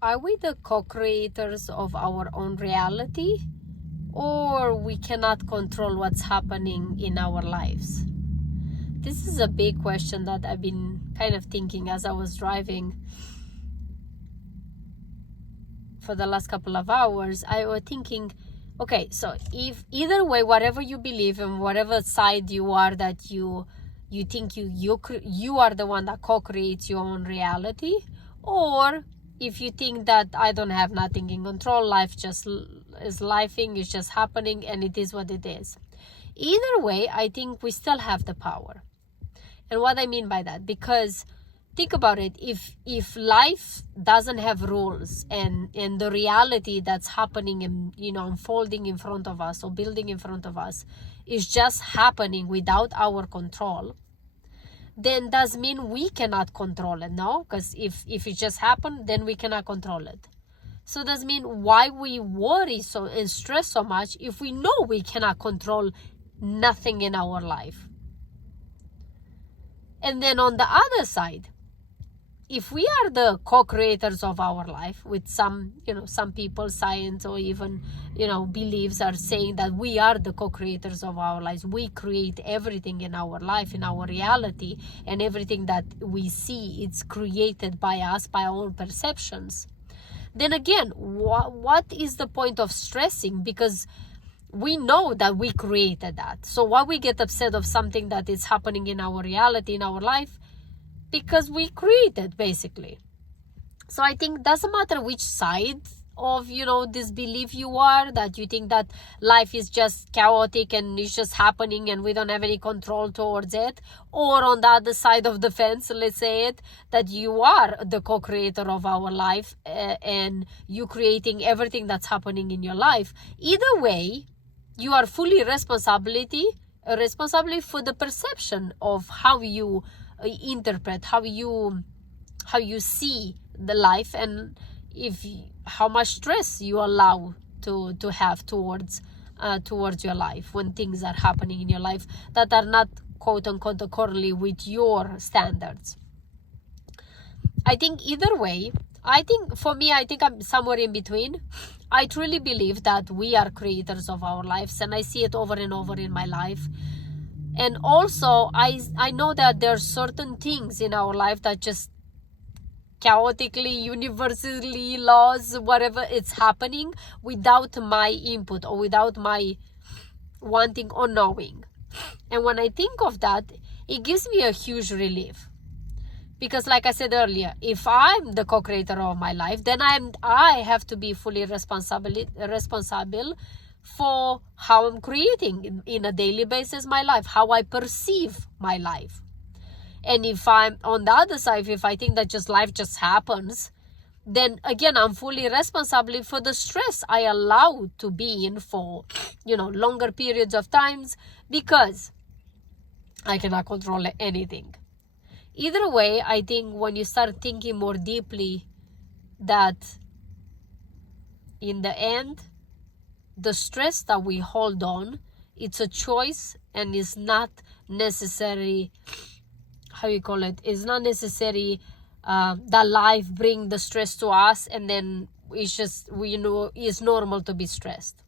are we the co-creators of our own reality, or we cannot control what's happening in our lives? This is a big question that I've been kind of thinking as I was driving for the last couple of hours. I was thinking, okay, so if either way, whatever you believe in, whatever side you are, that you think you are the one that co-creates your own reality, or if you think that I don't have nothing in control, life just is lifing, it's just happening, and it is what it is. Either way, I think we still have the power. And what I mean by that, because think about it, if life doesn't have rules, and the reality that's happening and unfolding in front of us or building in front of us is just happening without our control, then does mean we cannot control it? No, because if it just happened, then we cannot control it. So does mean why we worry so and stress so much if we know we cannot control nothing in our life? And then on the other side, if we are the co-creators of our life, with some people, science, or even, beliefs are saying that we are the co-creators of our lives. We create everything in our life, in our reality, and everything that we see, it's created by us, by our own perceptions. Then again, what is the point of stressing? Because we know that we created that. So why we get upset of something that is happening in our reality, in our life? Because we created, basically. So I think doesn't matter which side of this belief you are, that you think that life is just chaotic and it's just happening and we don't have any control towards it, or on the other side of the fence, let's say it, that you are the co-creator of our life, and you creating everything that's happening in your life. Either way, you are fully responsible for the perception of how you interpret, how you see the life, and how much stress you allow to have towards your life when things are happening in your life that are not quote unquote accordingly with your standards. I think either way, for me, I think I'm somewhere in between. I truly believe that we are creators of our lives, and I see it over and over in my life. And also, I know that there are certain things in our life that just chaotically, universally, laws, whatever, it's happening without my input or without my wanting or knowing. And when I think of that, it gives me a huge relief. Because like I said earlier, if I'm the co-creator of my life, then I have to be fully responsible for how I'm creating in a daily basis my life, how I perceive my life. And if I'm on the other side, if I think that just life just happens, then again, I'm fully responsible for the stress I allow to be in for, longer periods of times, because I cannot control anything. Either way, I think when you start thinking more deeply that in the end, the stress that we hold on, it's a choice, and it's not necessary, it's not necessary that life bring the stress to us, and then it's just, it's normal to be stressed.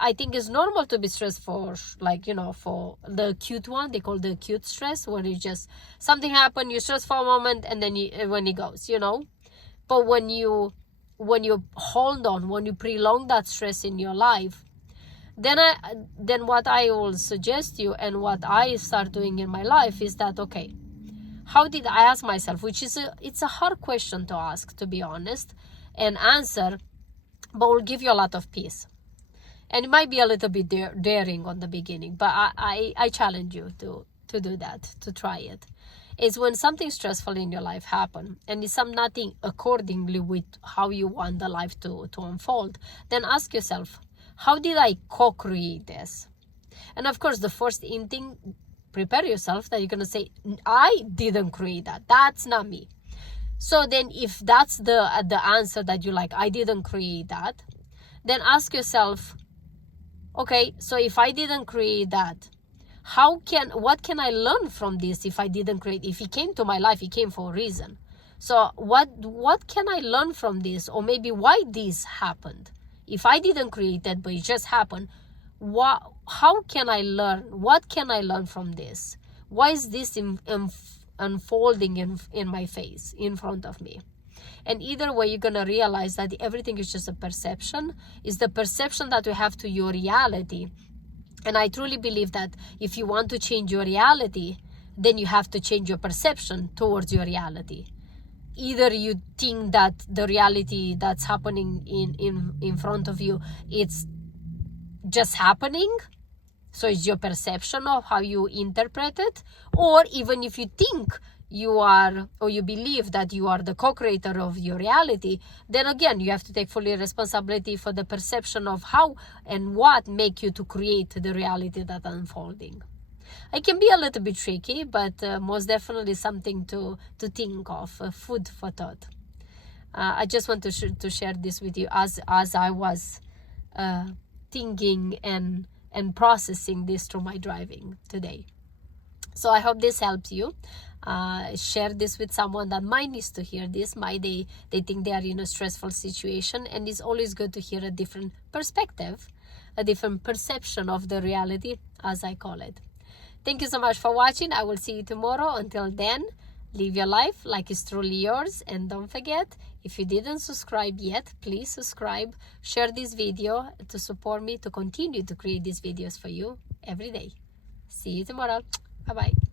I think it's normal to be stressed for, for the acute one. They call the acute stress, when it just, something happened, you stress for a moment, and then when it goes, But when you hold on, when you prolong that stress in your life, then what I will suggest you, and what I start doing in my life, is that, okay, how did I ask myself, which is it's a hard question to ask, to be honest, and answer, but will give you a lot of peace. And it might be a little bit daring on the beginning, but I challenge you to do that, to try it. Is when something stressful in your life happen, and it's nothing accordingly with how you want the life to unfold, then ask yourself, how did I co-create this? And of course, the first thing, prepare yourself that you're going to say, I didn't create that. That's not me. So then if that's the answer that you like, I didn't create that, then ask yourself, okay, so if I didn't create that, what can I learn from this? If I didn't create, if it came to my life, it came for a reason. So what can I learn from this? Or maybe why this happened? If I didn't create that, but it just happened, how can I learn? What can I learn from this? Why is this unfolding in my face, in front of me? And either way, you're going to realize that everything is just a perception. It's the perception that you have to your reality. And I truly believe that if you want to change your reality, then you have to change your perception towards your reality. Either you think that the reality that's happening in front of you, it's just happening, so it's your perception of how you interpret it. Or even if you think you are, or you believe that you are the co-creator of your reality, then again you have to take fully responsibility for the perception of how and what make you to create the reality that unfolding. It can be a little bit tricky, but most definitely something to think of, food for thought. I just want to share this with you as I was thinking and processing this through my driving today. So I hope this helps you. Share this with someone that might need to hear this. They think they are in a stressful situation, and it's always good to hear a different perspective, a different perception of the reality, as I call it. Thank you so much for watching. I will see you tomorrow. Until then, live your life like it's truly yours. And don't forget, if you didn't subscribe yet, please subscribe. Share this video to support me to continue to create these videos for you every day. See you tomorrow. Bye-bye.